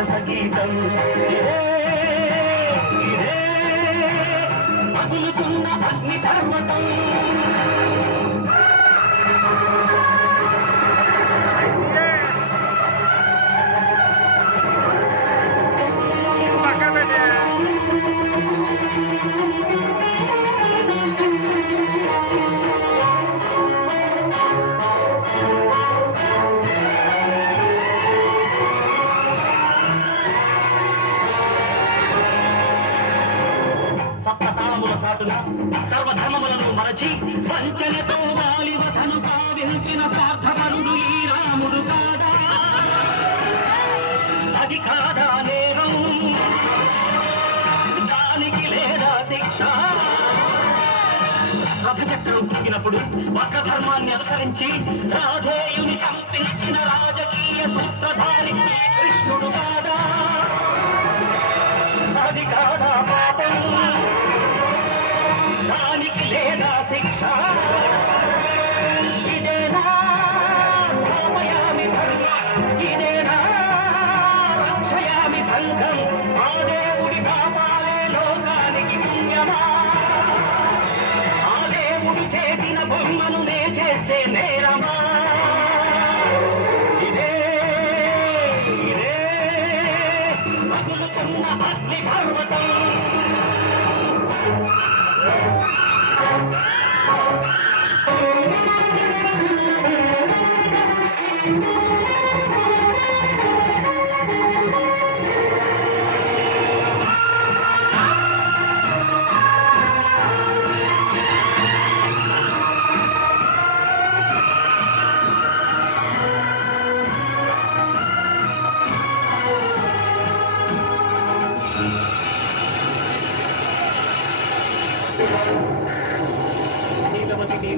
రాక్షస గీతం ఇదే ఇదే పగులుతున్న అగ్ని పర్వతం పక్కన పెట్టే సర్వధర్మములను మరచి వంచనతో గాలివధను కావించిన స్వార్థపరుడు ఈ రాముడు కాదా అది కాదా నేరం దానికి లేదా శిక్ష రథచక్రం తిరిగినప్పుడు వక్రధర్మాన్ని అనుసరించి రాధేయుని చంపించిన రాజకీయ సూత్రధారి కృష్ణుడు కాదా అది కాదా పాపం దానికి లేదా శిక్ష ఇదేనా పాపయామి ధర్మ ఇదేనా రక్షయామి సంఘం ఆ దేవుడి కాపాలే లోకానికి పుణ్యమా ఆ దేవుడి చేసిన బొమ్మను నే చేస్తే నేరమా ఇదే ఇదే పగులుతున్న అగ్ని పర్వతం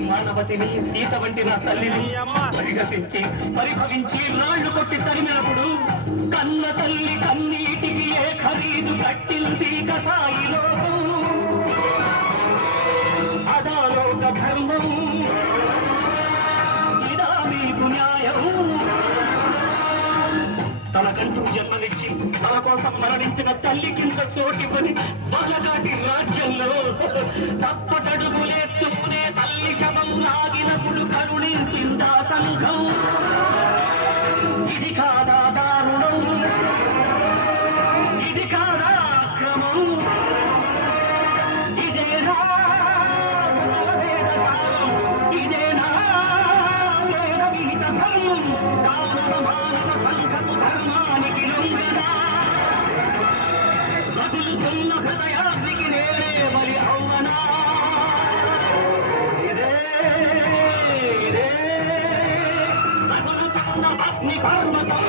మానవతిని సీత వంటి నా తల్లిని పరిగతించి పరిభవించి రాళ్లు కొట్టి తరిమినప్పుడు కన్న తల్లి కన్నీటికి ఏ ఖరీదు కట్టింది కసాయి లోకం అదాలోక ధర్మం ఇదా మీకు న్యాయం తనకంటూ జన్మనిచ్చి తన కోసం మరణించిన తల్లి కింద చోటివ్వని వాళ్ళగాటి రాజ్యంలో తప్పటడుగులేస్తూనే తల్లి శవం లాగినప్పుడు కరుణించిందా సంఘం ఇది కాదా దారుణం ఇది కాదా అక్రమం ఇదేనా వేదకాలం ఇదేనా వేద విహిత ధర్మం దానవ మానవ సంఘపు ధర్మానికి లొంగదా రగులుతున్న హృదయాగ్నికి నేనే బలి అవ్వనా ఇదే ఇదే రగులుతున్న అగ్ని పర్వతం